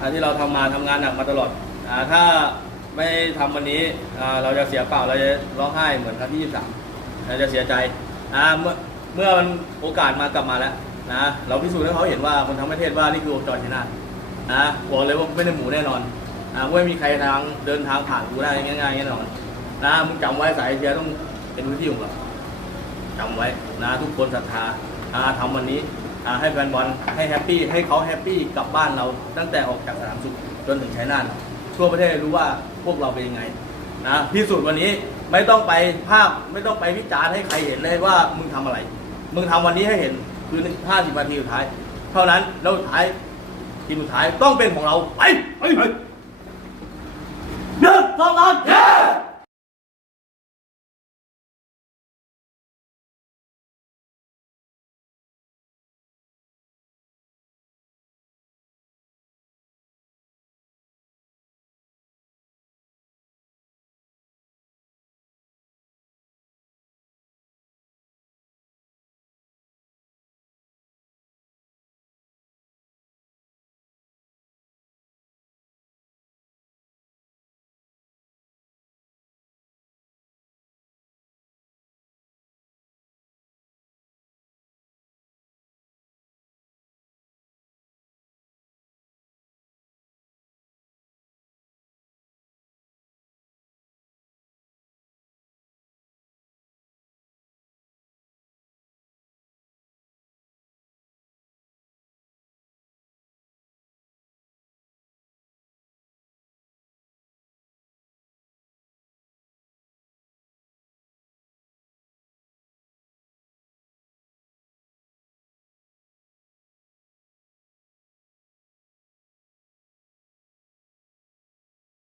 อที่เราทำมาทำงานหนักมาตลอดอถ้าไม่ทำวันนี้เราจะเสียเปล่าเราจะร้องไห้เหมือนครั้งที่ 23 เราจะเสียใจเมื่อเมื่อมันโอกาสมากลับมาแล้วนะเราพิสูจน์ให้เขาเห็นว่าคนทั้งประเทศว่านี่คือวงจรชนะนะบอกเลยว่าไม่ได้หมูแน่นอนอไม่มีใครทางเดินทางผ่านกูได้ง่ายๆแน่นอนนะมึงจำไว้สายเชียต้องเป็นพื้นที่ของเราจำไว้นะทุกคนศรัทธาอ่าทำวันนี้ ให้แฟนบอลให้แฮปปี้ให้เขาแฮปปี้กลับบ้านเราตั้งแต่ออกจากสนามสุขจนถึงชัยนาททั่วประเทศรู้ว่าพวกเราเป็นยังไงนะพิสูจน์วันนี้ไม่ต้องไปภาพไม่ต้องไปวิจารณ์ให้ใครเห็นเลยว่ามึงทำอะไร มึงทำวันนี้ให้เห็นคือ50นาทีสุดท้าย เท่านั้นแล้วสุดท้ายทีมสุดท้ายต้องเป็นของเราไปไปไปหนึ่งสองสาม